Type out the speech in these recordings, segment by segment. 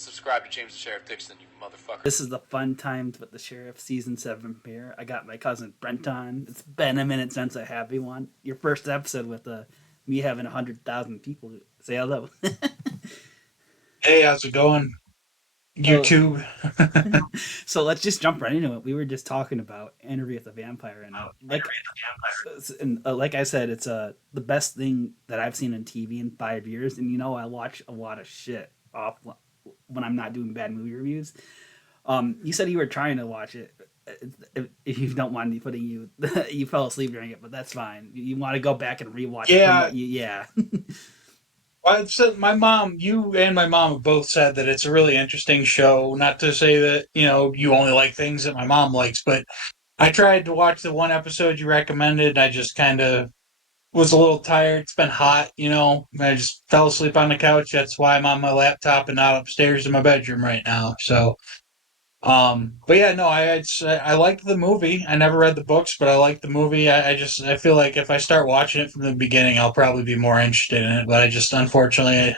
subscribe to James the Sheriff Dixon, you motherfucker. This is the fun times with the Sheriff season 7 premiere. I got my cousin Brent on. It's been a minute since I have you on. Your first episode with me having 100,000 people say hello. Hey, how's it going? so, YouTube. so let's just jump right into it. We were just talking about Interview with the Vampire, and like I said, it's the best thing that I've seen in TV in 5 years. And I watch a lot of shit off when I'm not doing bad movie reviews. You said you were trying to watch it. If you don't mind me putting you, you fell asleep during it, but that's fine. You want to go back and rewatch it from Yeah, what yeah. well, my mom, you and my mom have both said that it's a really interesting show. Not to say that, you only like things that my mom likes, but I tried to watch the one episode you recommended. I just kind of was a little tired. It's been hot. I just fell asleep on the couch. That's why I'm on my laptop and not upstairs in my bedroom right now. So, but yeah, no, I liked the movie. I never read the books, but I liked the movie. I feel like if I start watching it from the beginning, I'll probably be more interested in it. But I just unfortunately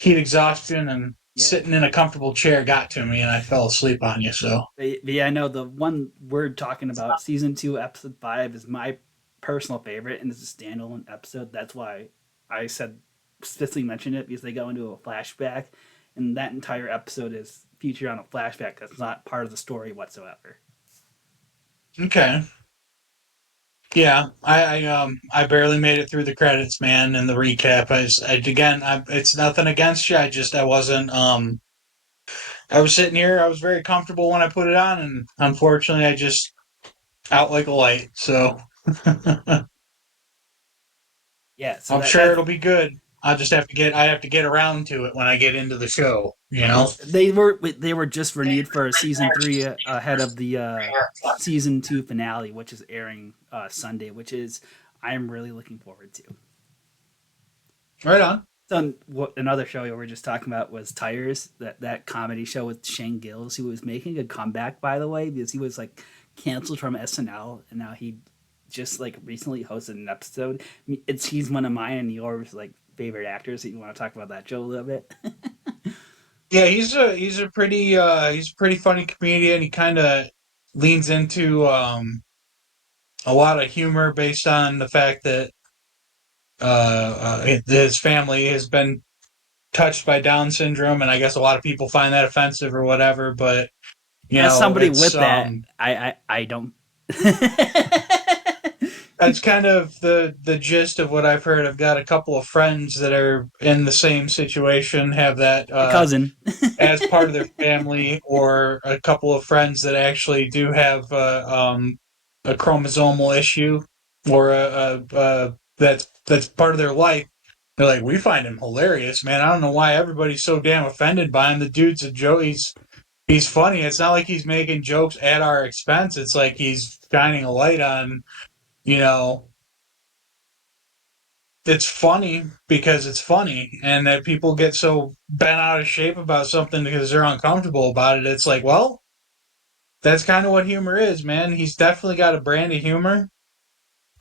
heat exhaustion and Yeah. sitting in a comfortable chair got to me, and I fell asleep on you. So But yeah, I know the one we're talking about, season 2, episode 5, is my personal favorite, and it's a standalone episode. That's why I said specifically mentioned it, because they go into a flashback, and that entire episode is featured on a flashback that's not part of the story whatsoever. okay, yeah, I barely made it through the credits, man, and the recap. It's nothing against you. I wasn't I was sitting here. I was very comfortable when I put it on, and unfortunately, I just out like a light. So Yeah, so I'm that sure that it'll be good. I have to get around to it when I get into the show. they were just renewed for a season 3 ahead of the season 2 finale, which is airing Sunday, which is I'm really looking forward to. Right on. So what another show we were just talking about was Tires, that comedy show with Shane Gillis, who was making a comeback, by the way, because he was like canceled from SNL, and now he just like recently hosted an episode. He's one of mine and yours like favorite actors. That you want to talk about that show a little bit? Yeah, he's a pretty funny comedian. He kind of leans into a lot of humor based on the fact that his family has been touched by Down syndrome, and I guess a lot of people find that offensive or whatever. But As somebody it's with that, I don't. that's kind of the gist of what I've heard. I've got a couple of friends that are in the same situation, have that A cousin. as part of their family, or a couple of friends that actually do have a chromosomal issue, or that's part of their life. They're like, we find him hilarious, man. I don't know why everybody's so damn offended by him. The dude's a joke. He's funny. It's not like he's making jokes at our expense. It's like he's shining a light on, you know, it's funny because it's funny, and that people get so bent out of shape about something because they're uncomfortable about it. It's like, well, that's kind of what humor is, man. He's definitely got a brand of humor.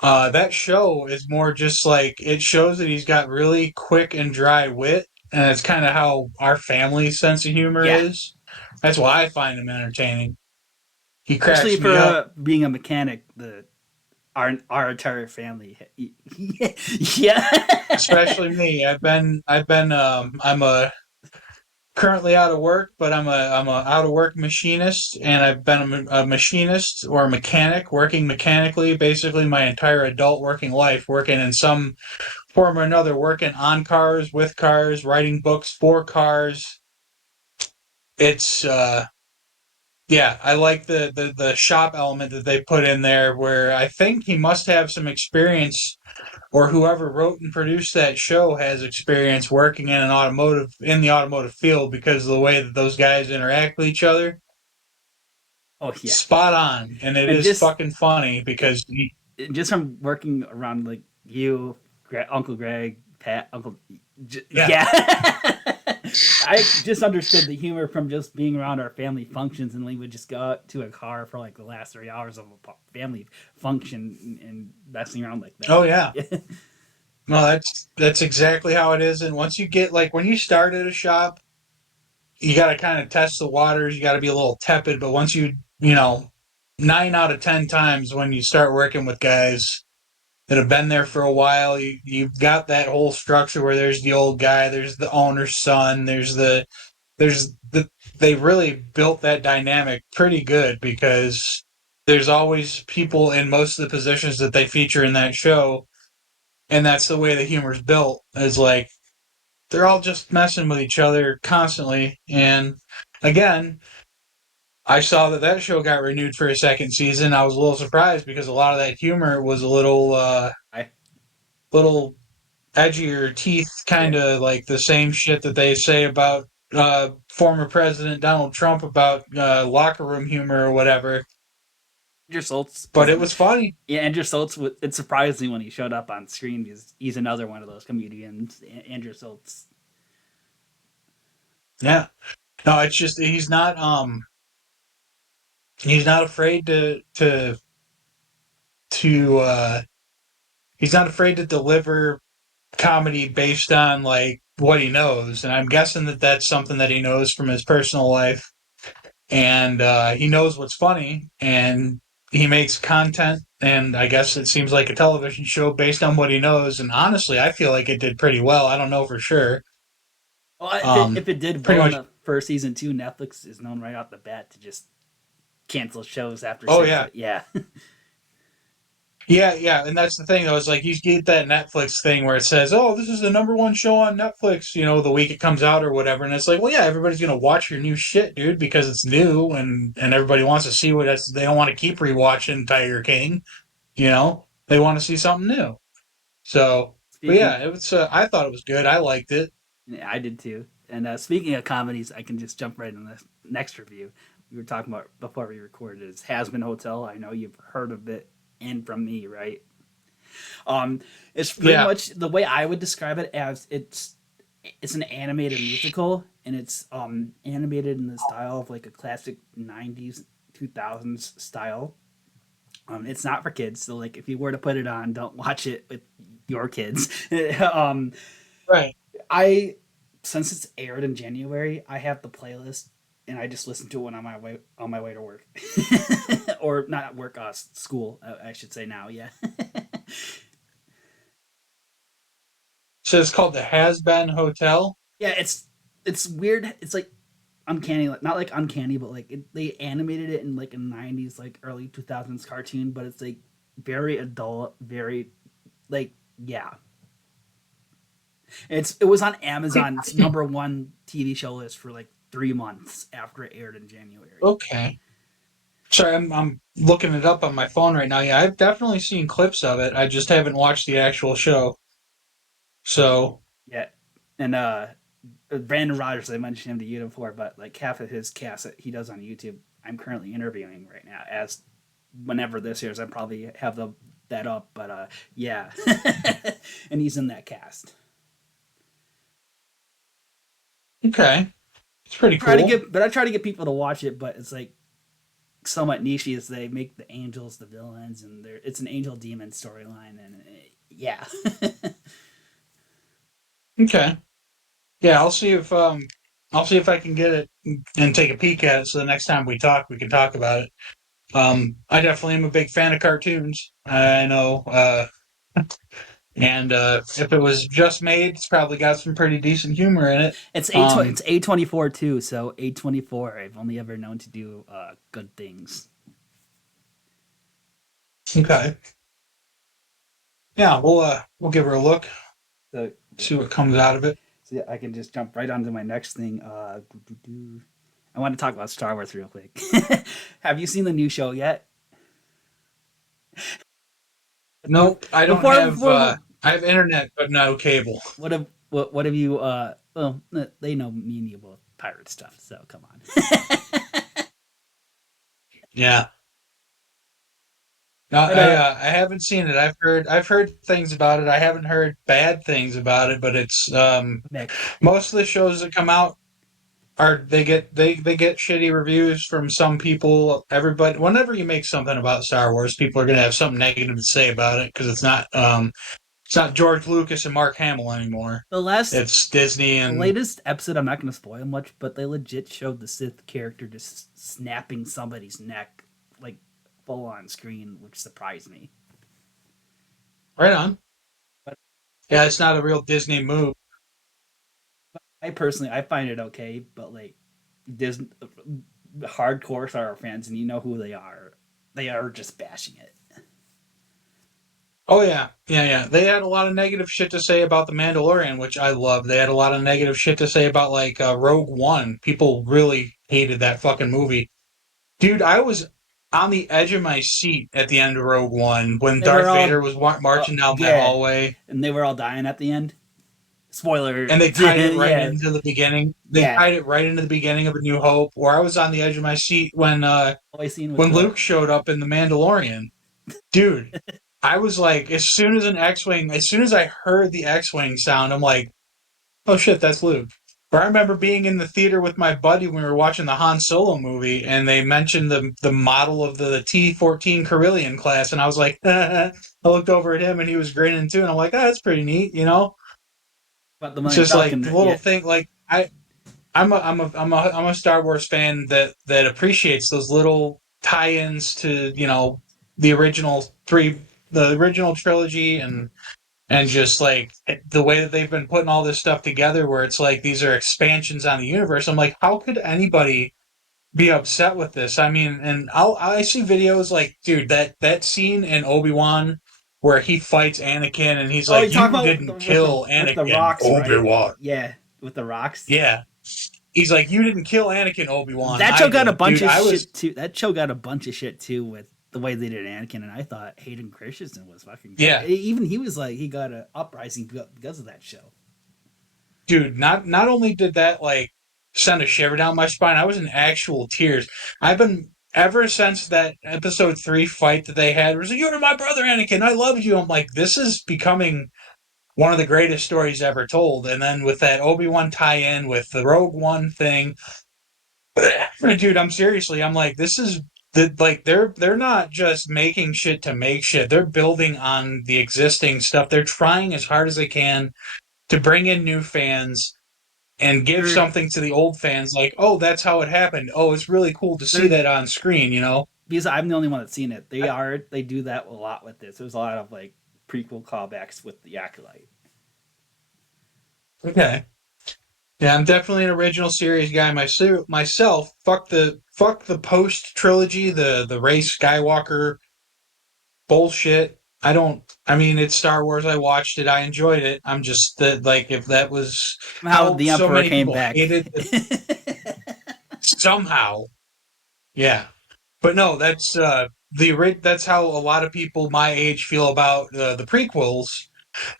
That show is more just like it shows that he's got really quick and dry wit, and it's kind of how our family's sense of humor Yeah, is. That's why I find him entertaining. He especially cracks for me up. being a mechanic. Our entire family. Yeah. Especially me. I'm a currently out of work, but I'm a out of work machinist, and I've been a machinist or a mechanic, working mechanically basically my entire adult working life, working in some form or another, working on cars, with cars, writing books for cars. It's yeah, I like the shop element that they put in there, where I think he must have some experience, or whoever wrote and produced that show has experience working in the automotive field, because of the way that those guys interact with each other. Oh yeah. Spot on, and it And is just fucking funny because just from working around like you, Uncle Greg, Pat, yeah, yeah. I just understood the humor from just being around our family functions, and we would just go out to a car for like the last 3 hours of a family function and messing around like oh yeah, that. no, that's exactly how it is. And once you get, like, when you start at a shop, you got to kind of test the waters. You got to be a little tepid, but once you know, 9 out of 10 times when you start working with guys that have been there for a while, you've got that whole structure where there's the old guy, there's the owner's son, there's the they really built that dynamic pretty good because there's always people in most of the positions that they feature in that show, and that's the way the humor's built. Is like they're all just messing with each other constantly, and again, I saw that that show got renewed for a second season. I was a little surprised because a lot of that humor was a I little edgier teeth, kind yeah. of like the same shit that they say about former President Donald Trump about locker room humor or whatever. Andrew Schultz But is it was funny. yeah. Andrew Schultz. It surprised me when he showed up on screen because he's another one of those comedians. Andrew Schultz. Yeah. No, it's just he's not afraid to he's not afraid to deliver comedy based on like what he knows, and I'm guessing that that's something that he knows from his personal life, and he knows what's funny, and he makes content, and I guess it seems like a television show based on what he knows, and honestly, I feel like it did pretty well. I don't know for sure. Well, if it did Pretty well in much. the first season too, Netflix is known right off the bat to just cancel shows after Oh six. yeah, Yeah, yeah, and that's the thing though. It's like you get that Netflix thing where it says, "Oh, this is the number one show on Netflix," the week it comes out or whatever, and it's like, well, yeah, everybody's gonna watch your new shit, dude, because it's new, and everybody wants to see what it's. They don't want to keep rewatching Tiger King, they want to see something new. So, but speaking, yeah, it was. I thought it was good. I liked it. yeah, I did too. And speaking of comedies, I can just jump right in the next review. We were talking about before we recorded is Hasbin Hotel. I know you've heard of it, and from me, right? Um, it's pretty Yeah. much the way I would describe it as it's an animated musical, and it's animated in the style of like a classic '90s 2000s style. It's not for kids, so like if you were to put it on, don't watch it with your kids. um, Right. I since it's aired in January, I have the playlist and I just listen to it when on my way to work, or not at work, school. I should say now. Yeah, So it's called the Has Been Hotel. yeah. It's weird. It's like uncanny, like not like uncanny, but like they animated it in like a '90s, like early 2000s cartoon, but it's like very adult, very like yeah. It was on Amazon's number one TV show list for like 3 months after it aired in January. Okay. Sorry, I'm looking it up on my phone right now. Yeah, I've definitely seen clips of it. I just haven't watched the actual show. So, Yeah, and Brandon Rogers, I mentioned him to you before, but like half of his cast that he does on YouTube, I'm currently interviewing right now. As whenever this airs, I probably have that up, but yeah, and he's in that cast. okay. It's pretty Try to cool. get, but I try to get people to watch it, but it's like somewhat niche as they make the angels the villains, and it's an angel demon storyline, and yeah, Okay. Yeah, I'll see if I can get it and take a peek at it so the next time we talk we can talk about it. I definitely am a big fan of cartoons. I know and if it was just made, it's probably got some pretty decent humor in it. it's A24 too, so A24. I've only ever known to do good things. Okay. Yeah, we'll give her a look, So see what comes out of it. So yeah, I can just jump right onto my next thing. I want to talk about Star Wars real quick. Have you seen the new show yet? Nope, I don't Before, have before I have internet but no cable. what have you? Well, they know me and you both pirate stuff, so come on. Yeah. No, but I haven't seen it. I've heard things about it. I haven't heard bad things about it, but it's mixed. most of the shows that come out are they get shitty reviews from some people. Everybody, whenever you make something about Star Wars, people are gonna have something negative to say about it because it's It's not George Lucas and Mark Hamill anymore. The last, It's Disney the and latest episode, I'm not going to spoil much, but they legit showed the Sith character just snapping somebody's neck, like full on screen, which surprised me. right on. But Yeah, it's not a real Disney move. I personally, I find it okay, but like Disney, hardcore Star Wars fans, and you know who they are just bashing it. Oh yeah, yeah, yeah. They had a lot of negative shit to say about the Mandalorian, which I love. They had a lot of negative shit to say about like Rogue One. People really hated that fucking movie. Dude, I was on the edge of my seat at the end of Rogue One when They were Darth all, Vader was marching down that yeah, hallway, and they were all dying at the end. Spoiler, and they tied it right yeah, into the beginning. They yeah. tied it right into the beginning of A New Hope, where I was on the edge of my seat Always seen with when the Luke showed up in the Mandalorian. Dude, I was like, as soon as I heard the X-wing sound, I'm like, oh shit, that's Luke. Or I remember being in the theater with my buddy when we were watching the Han Solo movie, and they mentioned the model of the T-14 Carillion class, and I was like, I looked over at him, and he was grinning too, and I'm like, that's pretty neat, you know. about the It's Millennium just like the Falcon. little Yeah. thing. Like I'm a Star Wars fan that appreciates those little tie-ins to the original three, the original trilogy, and just like the way that they've been putting all this stuff together, where it's like these are expansions on the universe. I'm like, how could anybody be upset with this? I mean, and I see videos like, dude, that scene in Obi-Wan where he fights Anakin and he's Oh, like, you talking you about didn't the kill with the Anakin, rocks, right? Obi-Wan. Yeah, with the rocks. Yeah. He's like, you didn't kill Anakin, Obi-Wan. That show I got a did. bunch Dude, of I was, shit too. That show got a bunch of shit too with the way they did Anakin, and I thought Hayden Christensen was fucking great. yeah. Even he was like he got an uprising because of that show. Dude, not only did that like send a shiver down my spine, I was in actual tears. I've been ever since that episode 3 fight that they had, where it's like, you're my brother, Anakin, I love you. I'm like, this is becoming one of the greatest stories ever told. And then with that Obi-Wan tie-in with the Rogue One thing, dude, I'm like, this is like they're not just making shit to make shit. They're building on the existing stuff. They're trying as hard as they can to bring in new fans and give They're something to the old fans like, oh, that's how it happened. Oh, it's really cool to see they're that on screen, you know? because I'm the only one that's seen it. I, They do that a lot with this. There's a lot of like prequel callbacks with the acolyte. okay. Yeah, I'm definitely an original series guy myself. Fuck the post trilogy, the Rey Skywalker bullshit. I mean, it's Star Wars. I watched it. I enjoyed it. I'm just that, like, if that was How how the so Emperor many came people back. hated it somehow. Yeah. But no, that's how a lot of people my age feel about the prequels.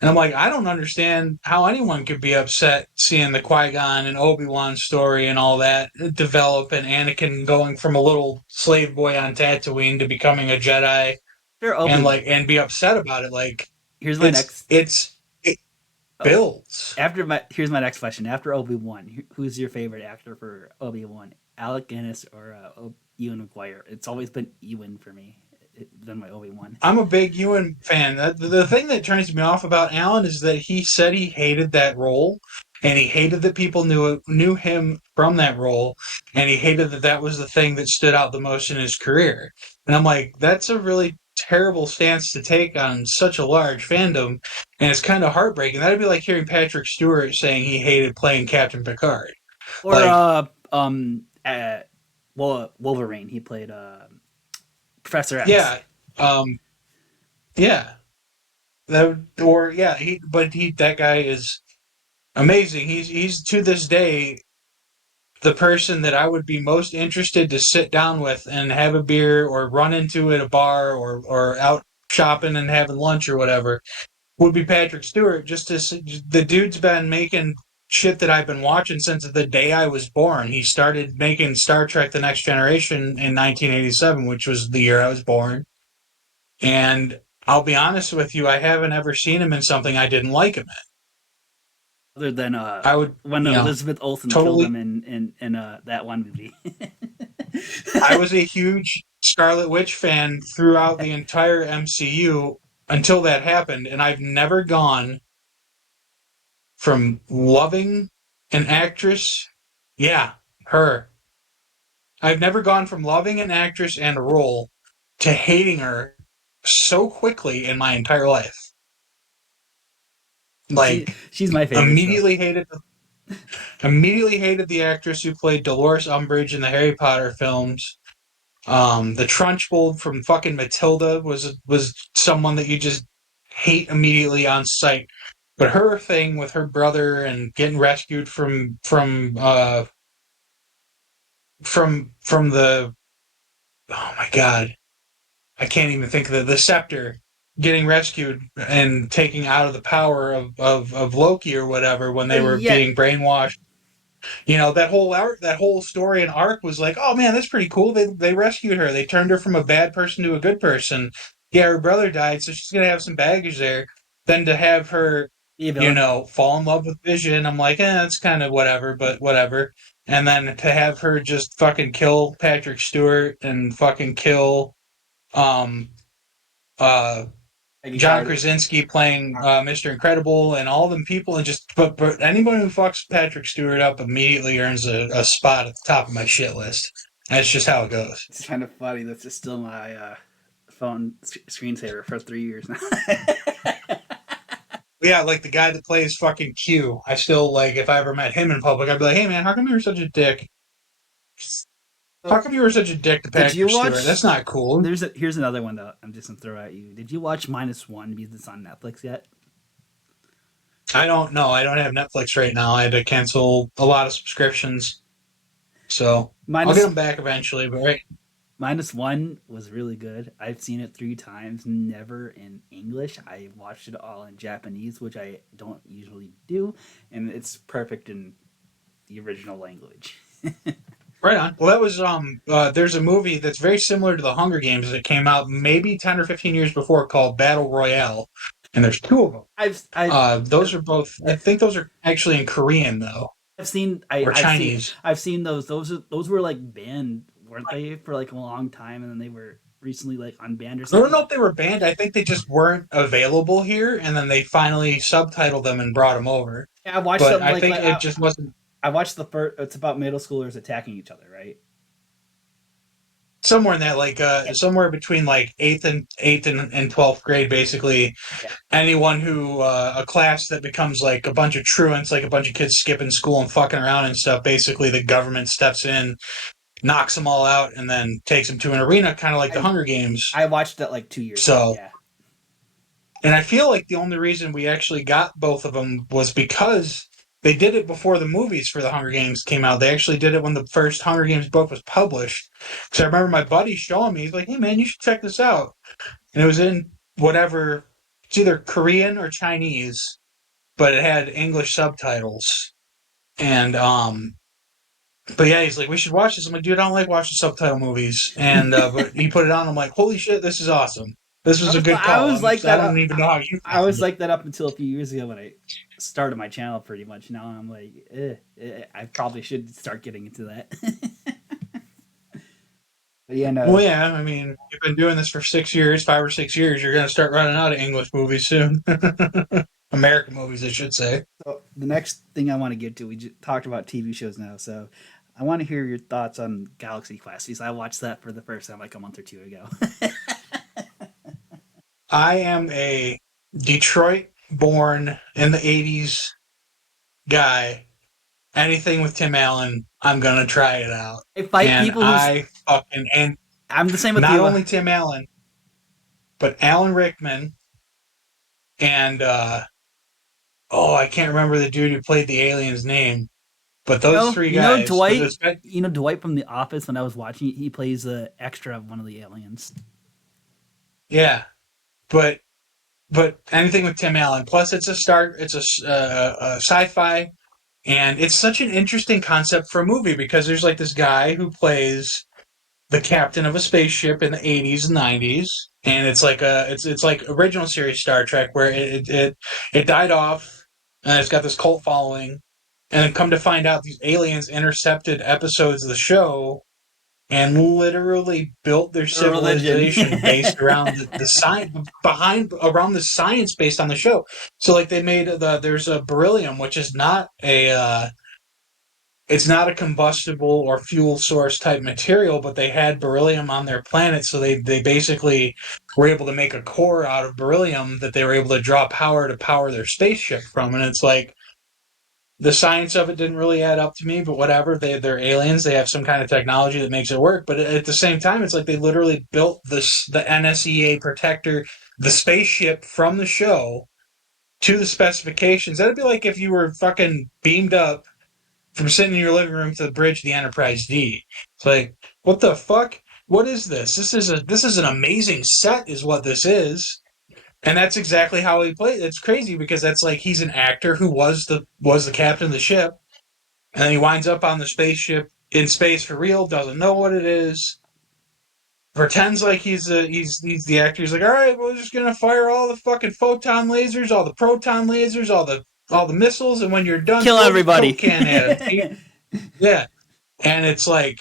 And I'm like, I don't understand how anyone could be upset seeing the Qui-Gon and Obi-Wan story and all that develop, and Anakin going from a little slave boy on Tatooine to becoming a Jedi, Sure, and Obi. like and be upset about it. Like Here's my next. it Oh, builds. here's my next question. After Obi Wan, who's your favorite actor for Obi Wan? Alec Guinness or Ewan McGuire? It's always been Ewan for me. Than my Obi Wan. I'm a big Ewan fan. The thing that turns me off about Alan is that he said he hated that role, and he hated that people knew him from that role, and he hated that that was the thing that stood out the most in his career. And I'm like, that's a really terrible stance to take on such a large fandom, and it's kind of heartbreaking. That'd be like hearing Patrick Stewart saying he hated playing Captain Picard. Or Like, Wolverine. He played Professor X. yeah, um, yeah, that guy is amazing. He's to this day the person that I would be most interested to sit down with and have a beer or run into at a bar or out shopping and having lunch or whatever would be Patrick Stewart. The dude's been making shit that I've been watching since the day I was born. He started making Star Trek: The Next Generation in 1987, which was the year I was born. And I'll be honest with you, I haven't ever seen him in something I didn't like him in. Other than I would, when Elizabeth Olsen killed totally. him in that one movie. I was a huge Scarlet Witch fan throughout the entire MCU. until that happened, and I've never gone from loving an actress. Yeah, her. I've never gone from loving an actress and a role to hating her so quickly in my entire life. Like She's my favorite still. immediately hated immediately hated the actress who played Dolores Umbridge in the Harry Potter films. The Trunchbull from fucking Matilda was someone that you just hate immediately on sight. But her thing with her brother and getting rescued from the, oh my god, I can't even think of the scepter, getting rescued and taking out of the power of Loki or whatever when they were Yeah, being brainwashed. That whole story and arc was like, oh man, that's pretty cool. They rescued her. They turned her from a bad person to a good person. Yeah, her brother died, so she's gonna have some baggage there. Then to have her, be a villain. fall in love with Vision, I'm like, that's kind of whatever, but whatever. And then to have her just fucking kill Patrick Stewart and fucking kill um uh Peggy John Carter. Krasinski playing Mr. Incredible and all them people, and just but anybody who fucks Patrick Stewart up immediately earns a spot at the top of my shit list. That's just how it goes. It's kind of funny. That's just still my phone screensaver for 3 years now. Yeah, like the guy that plays fucking Q. I still like if I ever met him in public, I'd be like, hey man, how come you were such a dick? How come you were such a dick to Did you Patrick Stewart? watch? That's not cool. Here's another one that I'm just gonna throw at you. Did you watch -1 because it's on Netflix yet? I don't know. I don't have Netflix right now. I had to cancel a lot of subscriptions, so I'll get Minus them back eventually. But right. -1 was really good. I've seen it 3 times, never in English. I watched it all in Japanese, which I don't usually do, and it's perfect in the original language. Right on. Well, that was there's a movie that's very similar to the Hunger Games that came out maybe 10 or 15 years before called Battle Royale, and there's two of them. Those are both. I think those are actually in Korean though, I've seen or Chinese. I've seen those. Those were like banned, weren't they, for like a long time, and then they were recently like unbanned or I don't something. know if they were banned. I think they just weren't available here, and then they finally subtitled them and brought them over. Yeah, I watched But something I think it just wasn't I watched the first. It's about middle schoolers attacking each other, right? somewhere in that Yeah, somewhere between like eighth and 12th grade, basically yeah. anyone who a class that becomes like a bunch of truants, like a bunch of kids skipping school and fucking around and stuff. Basically, the government steps in, knocks them all out, and then takes them to an arena, kind of like the I Hunger Games. I watched that like 2 years ago. So, Yeah, and I feel like the only reason we actually got both of them was because they did it before the movies for the Hunger Games came out. They actually did it when the first Hunger Games book was published. Because I remember my buddy showing me, he's like, "Hey man, you should check this out," and it was in whatever. It's either Korean or Chinese, but it had English subtitles. And but yeah, he's like, we should watch this. I'm like, dude, I don't like watching subtitle movies. And but he put it on. I'm like, holy shit, this is awesome. This was a good I call. was like I that. don't even know how you I was found it. like that up until a few years ago when I started my channel. Pretty much now I'm like, I probably should start getting into that. But yeah, no. Well, yeah, I mean, you've been doing this for 6 years, 5 or 6 years. You're gonna start running out of English movies soon. American movies, I should say. So the next thing I want to get to, we just talked about TV shows now, so I want to hear your thoughts on Galaxy Quest because I watched that for the first time like a month or two ago. I am a Detroit born in the 80s guy. Anything with Tim Allen, I'm gonna try it out. I fight And people who's. I'm the same with not you. only Tim Allen, but Alan Rickman and I can't remember the dude who played the alien's name, but those three You know guys. Dwight. You know Dwight from The Office. When I was watching, he plays the extra of one of the aliens. Yeah, but anything with Tim Allen. Plus, It's a sci-fi, and it's such an interesting concept for a movie because there's like this guy who plays the captain of a spaceship in the 80s and 90s, and it's like original series Star Trek where it died off, and it's got this cult following, and then come to find out these aliens intercepted episodes of the show and literally built their A religion. civilization based around the science behind around the science based on the show. So like they made there's a beryllium, which is not a it's not a combustible or fuel source type material, but they had beryllium on their planet, so they basically were able to make a core out of beryllium that they were able to draw power to power their spaceship from. And it's like the science of it didn't really add up to me, but whatever. They're aliens. They have some kind of technology that makes it work. But at the same time, it's like they literally built the NSEA protector, the spaceship from the show to the specifications. That'd be like if you were fucking beamed up from sitting in your living room to the bridge of the Enterprise D. It's like, what the fuck? What is this? This is an amazing set, is what this is. And that's exactly how he played. It's crazy because that's like he's an actor who was the captain of the ship, and then he winds up on the spaceship in space for real, doesn't know what it is, pretends like he's the actor. He's like, all right, we're just gonna fire all the fucking photon lasers, all the proton lasers, all the missiles, and when you're done, Kill throw this everybody. Coke can at him. See? Yeah, and it's like,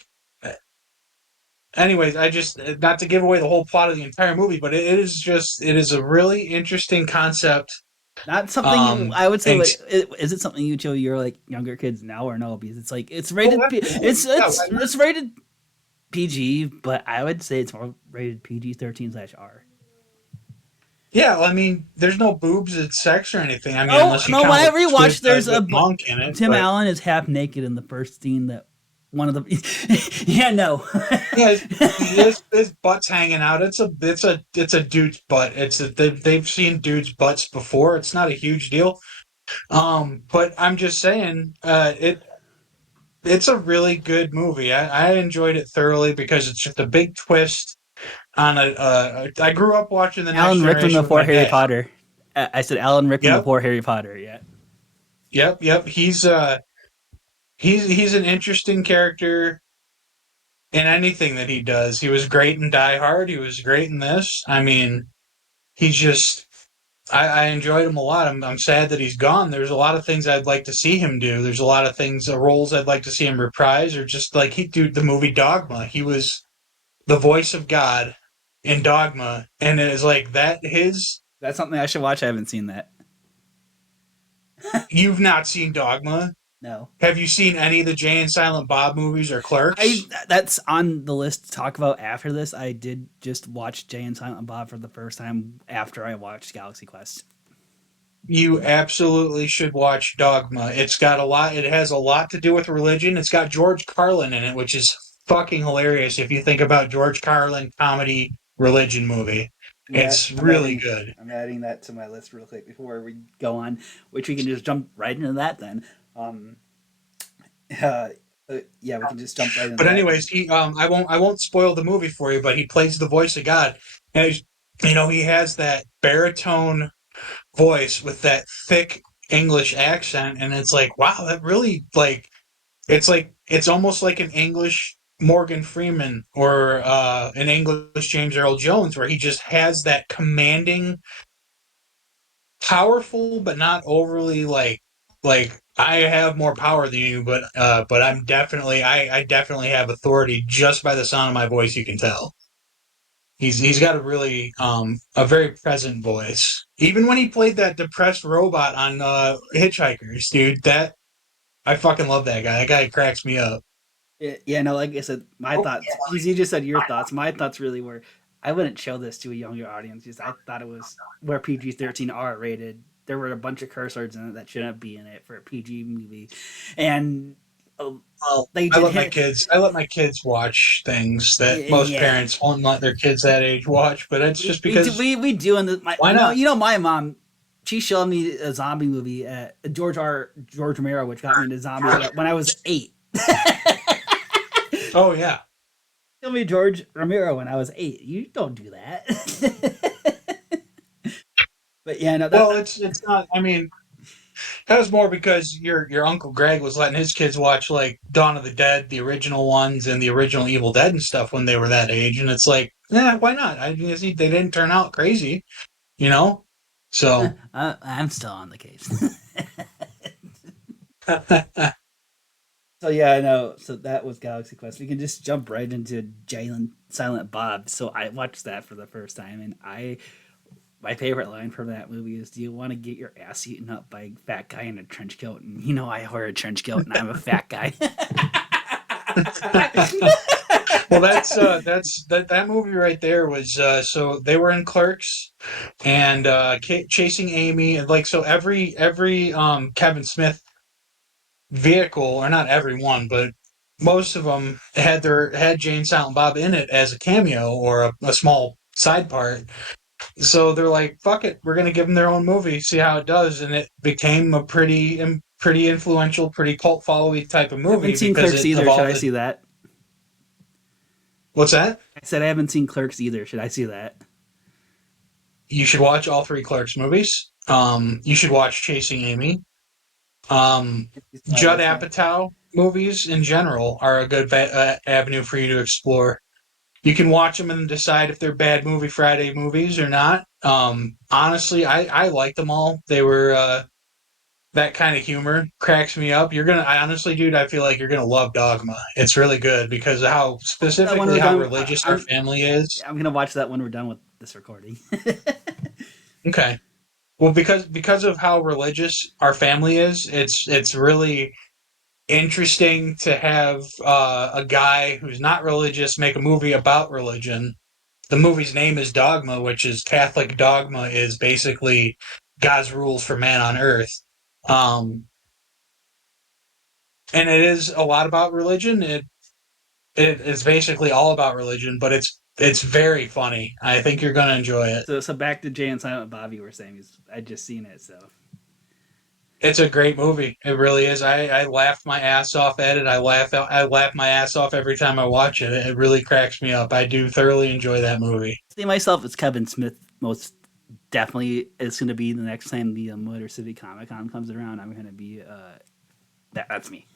anyways, I just not to give away the whole plot of the entire movie, but it is a really interesting concept. Not something I would say. And Like, is it something you show your like younger kids now or no? Because it's like it's oh, rated. absolutely. Yeah, why not? It's rated PG, but I would say it's more rated PG-13/R. Yeah, well, I mean, there's no boobs and sex or anything. I mean, Oh unless you no! When count I the rewatched, twist there's with Monk in it, Tim but Allen is half naked in the first scene that one of the. Yeah, no. yeah, his butt's hanging out. It's a dude's butt. They've seen dudes' butts before. It's not a huge deal. But I'm just saying, it's a really good movie. I enjoyed it thoroughly because it's just a big twist on a. I grew up watching The Next Alan Rickman Generation with before my Harry dad. Potter. I said Alan Rickman Yep, before Harry Potter. Yeah. yep. He's an interesting character in anything that he does. He was great in Die Hard. He was great in this. I mean, he's just. I enjoyed him a lot. I'm sad that he's gone. There's a lot of things I'd like to see him do. There's a lot of things, roles I'd like to see him reprise, or just like he did the movie Dogma. He was the voice of God in Dogma, and it is like that. That's something I should watch. I haven't seen that. You've not seen Dogma? No. Have you seen any of the Jay and Silent Bob movies or Clerks? That's on the list to talk about after this. I did just watch Jay and Silent Bob for the first time after I watched Galaxy Quest. You absolutely should watch Dogma. It's got a lot. It has a lot to do with religion. It's got George Carlin in it, which is fucking hilarious if you think about George Carlin comedy religion movie. Yeah, It's really good. I'm adding that to my list real quick before we go on, which we can just jump right into that then. Um, uh, yeah, we can just jump right into But that. anyways, he I won't spoil the movie for you, but he plays the voice of God, and he has that baritone voice with that thick English accent, and it's like, wow, that really like it's almost like an English Morgan Freeman or an English James Earl Jones, where he just has that commanding, powerful, but not overly like I have more power than you, but I definitely have authority just by the sound of my voice. You can tell. He's got a really a very present voice. Even when he played that depressed robot on Hitchhikers, dude, that I fucking love that guy. That guy cracks me up. Yeah, no, like I said, my thoughts. Because you just said your thoughts. My thoughts really were, I wouldn't show this to a younger audience. Just I thought it was where PG-13 R rated. There were a bunch of curse words in it that shouldn't be in it for a PG movie, and Well, they did hit. I let my kids watch things that most Yeah, parents won't let their kids that age watch, but it's just we do, because we do. And my why not? my mom. She showed me a zombie movie, George Romero, which got me into zombies when I was 8. Oh yeah. Tell me George Romero when I was 8. You don't do that. But yeah, no, Well, it's not. I mean, that was more because your uncle Greg was letting his kids watch like Dawn of the Dead, the original ones, and the original Evil Dead and stuff when they were that age, and it's like, yeah, why not? I mean, they didn't turn out crazy, you know. So, I'm still on the case. So yeah, I know. So that was Galaxy Quest. We can just jump right into Jalen Silent Bob. So I watched that for the first time, and I my favorite line from that movie is, "Do you want to get your ass eaten up by a fat guy in a trench coat?" And you know I wear a trench coat, and I'm a fat guy. Well, that movie right there was so they were in Clerks and Chasing Amy, and like so every Kevin Smith vehicle, or not every one, but most of them had Jane Silent Bob in it as a cameo or a small side part. So they're like, "Fuck it, we're gonna give them their own movie, see how it does," and it became a pretty influential, pretty cult following type of I haven't movie seen because Clerks it of either. Should all I the see that? what's that? I said I haven't seen Clerks either. Should I see that? You should watch all three Clerks movies. You should watch Chasing Amy. Um, It's my Judd list now. Apatow movies in general are a good avenue for you to explore. You can watch them and decide if they're bad movie Friday movies or not. Honestly, I like them all. They were that kind of humor cracks me up. I honestly, dude, I feel like you're gonna love Dogma. It's really good because of how That when we're specifically how done, religious our family is. I'm gonna watch that when we're done with this recording. Okay. Well, because of how religious our family is, it's really interesting to have a guy who's not religious make a movie about religion. The movie's name is Dogma, which is Catholic dogma is basically God's rules for man on earth. Um, and it is a lot about religion. It is basically all about religion, but it's very funny. I think you're gonna enjoy it. So back to Jay and Silent Bob. You were saying I just seen it. So It's a great movie. It really is. I laughed my ass off at it. I laugh my ass off every time I watch it. It really cracks me up. I do thoroughly enjoy that movie. see myself as Kevin Smith. Most definitely is going to be the next time the Motor City Comic Con comes around. I'm going to be that's me.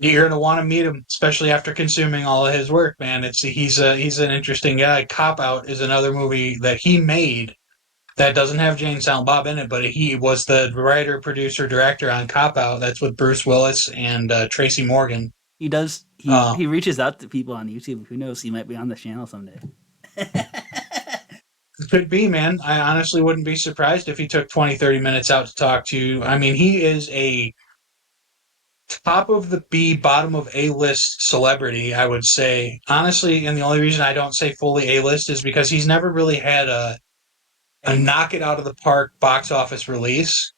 You're gonna want to meet him, especially after consuming all of his work, man. He's an interesting guy. Cop Out is another movie that he made that doesn't have Jane Silent Bob in it, but he was the writer, producer, director on Cop Out. That's with Bruce Willis and Tracy Morgan. He does. Uh, He reaches out to people on YouTube. Who knows? He might be on the channel someday. could be, man. I honestly wouldn't be surprised if he took 20, 30 minutes out to talk to you. I mean, he is a top of the B, bottom of A list celebrity, I would say. Honestly, and the only reason I don't say fully A list is because he's never really had a knock it out of the park box office release.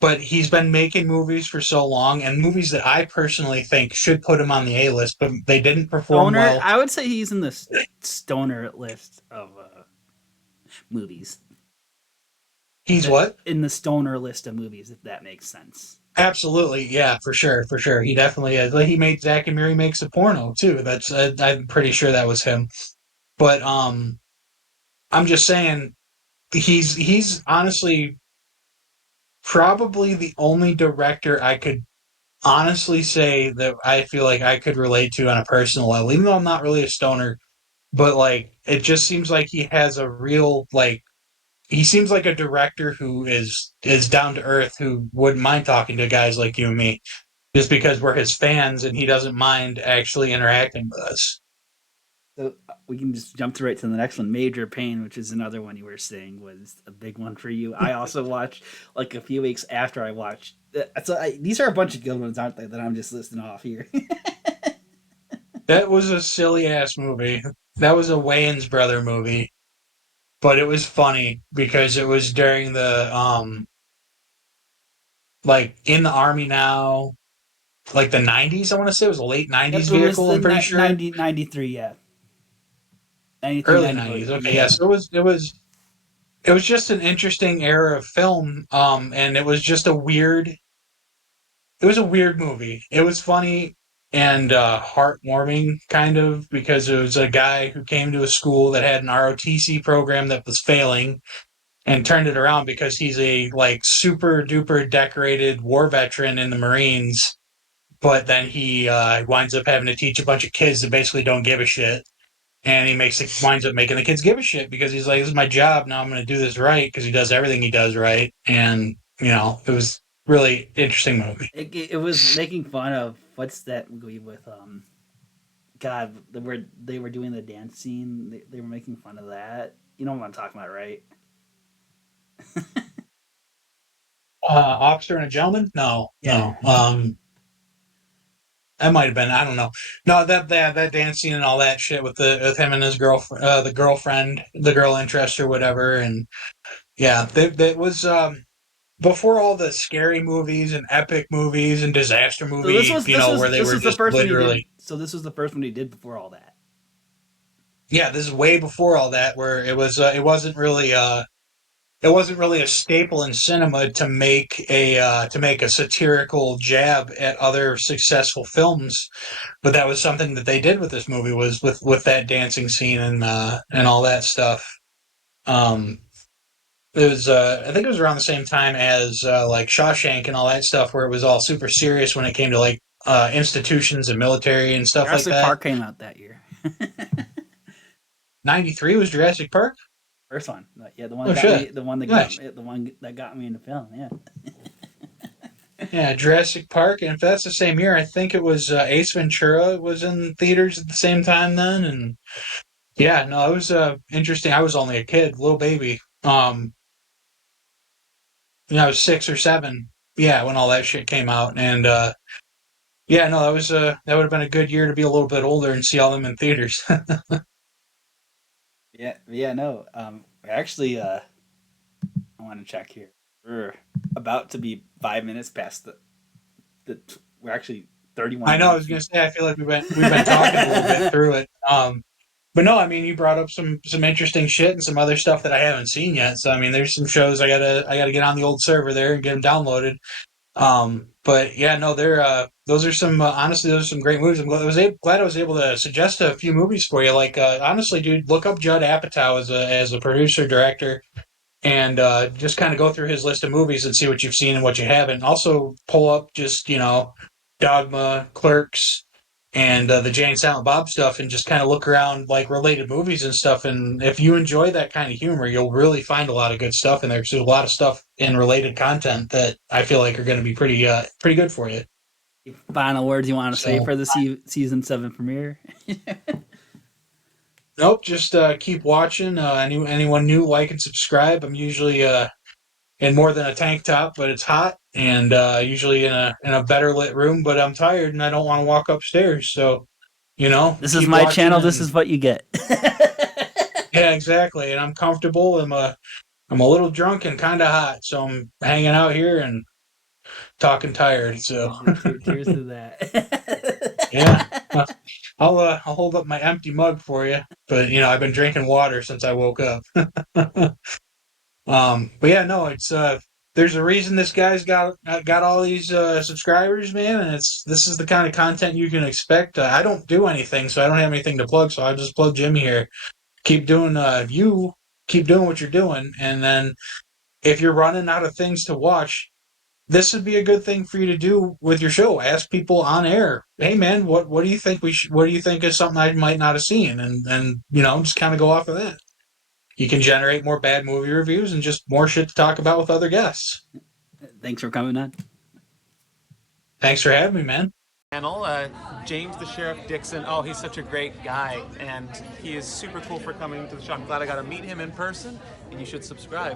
But he's been making movies for so long, and movies that I personally think should put him on the A list, but they didn't perform Stoner. well. I would say he's in the stoner list of movies. He's what? In the stoner list of movies, if that makes sense. Absolutely, yeah, for sure, for sure. He definitely is. Like, he made Zack and Miri Makes a Porno too. That's I'm pretty sure that was him. But I'm just saying he's honestly probably the only director I could honestly say that I feel like I could relate to on a personal level, even though I'm not really a stoner. But like, it just seems like he has a real like. He seems like a director who is down to earth, who wouldn't mind talking to guys like you and me, just because we're his fans, and he doesn't mind actually interacting with us. So we can just jump right to the next one. Major Pain, which is another one you were saying was a big one for you. I also watched like a few weeks after I watched. These are a bunch of good ones, aren't they? That I'm just listing off here. That was a silly ass movie. That was a Wayans brother movie, but it was funny because it was during the like in the army now, like the 90s. I want to say it was a late Yep, 90s it was vehicle. the I'm pretty sure 93, yeah. 93, early 94, 90s. Okay, yeah. yeah. So it was just an interesting era of film. And it was a weird movie. It was funny and heartwarming, kind of, because it was a guy who came to a school that had an ROTC program that was failing and turned it around because he's a like super duper decorated war veteran in the Marines. But then he winds up having to teach a bunch of kids that basically don't give a shit, and winds up making the kids give a shit because he's like, "This is my job now. I'm going to do this right," because he does everything he does right, and it was Really interesting movie. It was making fun of what's that movie with God, they were doing the dance scene. They were making fun of that. You know what I'm talking about, right? Officer and a Gentleman? No, Yeah. no. That might have been. I don't know. No, that dance scene and all that shit with the with him and his girlfriend, the girlfriend, the girl interest or whatever, and yeah, that was before all the scary movies and epic movies and disaster So this movie, was this was where they this were was the just first one he did. literally. So this was the first one he did before all that. Yeah, this is way before all that, where it wasn't really a staple in cinema to make a satirical jab at other successful films, but that was something that they did with this movie was with that dancing scene and all that stuff. Um, it was I think it was around the same time as like Shawshank and all that stuff, where it was all super serious when it came to like institutions and military and stuff like Jurassic that. Park came out that year. '93 was Jurassic Park. First one, yeah, the one that Oh got me, shit! the one that got Nice. me, the one that got me into film. Yeah, Yeah, Jurassic Park, and if that's the same year, I think it was Ace Ventura was in theaters at the same time then, and yeah, no, it was interesting. I was only a kid, little baby. I was 6 or 7, yeah, when all that shit came out, and yeah, no, that would have been a good year to be a little bit older and see all them in theaters. yeah. No, actually, I want to check here. We're about to be 5 minutes past the. We're actually 31 I know. I minutes was gonna from. say. I feel like we've been talking a little bit through it. But no, I mean, you brought up some interesting shit and some other stuff that I haven't seen yet. So I mean, there's some shows I gotta get on the old server there and get them downloaded. But yeah, no, they're those are some honestly those are some great movies. Glad I was able to suggest a few movies for you. Like honestly, dude, look up Judd Apatow as a producer director and just kind of go through his list of movies and see what you've seen and what you haven't. Also, pull up just Dogma, Clerks, and the Jay and Silent Bob stuff, and just kind of look around like related movies and stuff. And if you enjoy that kind of humor, you'll really find a lot of good stuff in there. Because there's a lot of stuff in related content that I feel like are going to be pretty good for you. Final words you want to say So for the season 7 premiere? nope, just keep watching. Anyone new, like and subscribe. I'm usually in more than a tank top, but it's hot, and usually in a better lit room. But I'm tired and I don't want to walk upstairs, so This is keep my watching. channel. This And is what you get. yeah, exactly. And I'm comfortable. I'm a little drunk and kind of hot, so I'm hanging out here and talking tired. So Cheers to yeah, that. I'll hold up my empty mug for you. But I've been drinking water since I woke up. But yeah, no, it's there's a reason this guy's got all these subscribers, man, and this is the kind of content you can expect. I don't do anything, so I don't have anything to plug, so I just plug Jimmy here. Keep doing you keep doing what you're doing, and then if you're running out of things to watch, this would be a good thing for you to do with your show. Ask people on air, hey man, what do you think what do you think is something I might not have seen, and just kind of go off of that. You can generate more bad movie reviews and just more shit to talk about with other guests. Thanks for coming on. Thanks for having me, man. Channel, James the Sheriff Dixon. Oh, he's such a great guy, and he is super cool for coming to the show. I'm glad I got to meet him in person, and you should subscribe.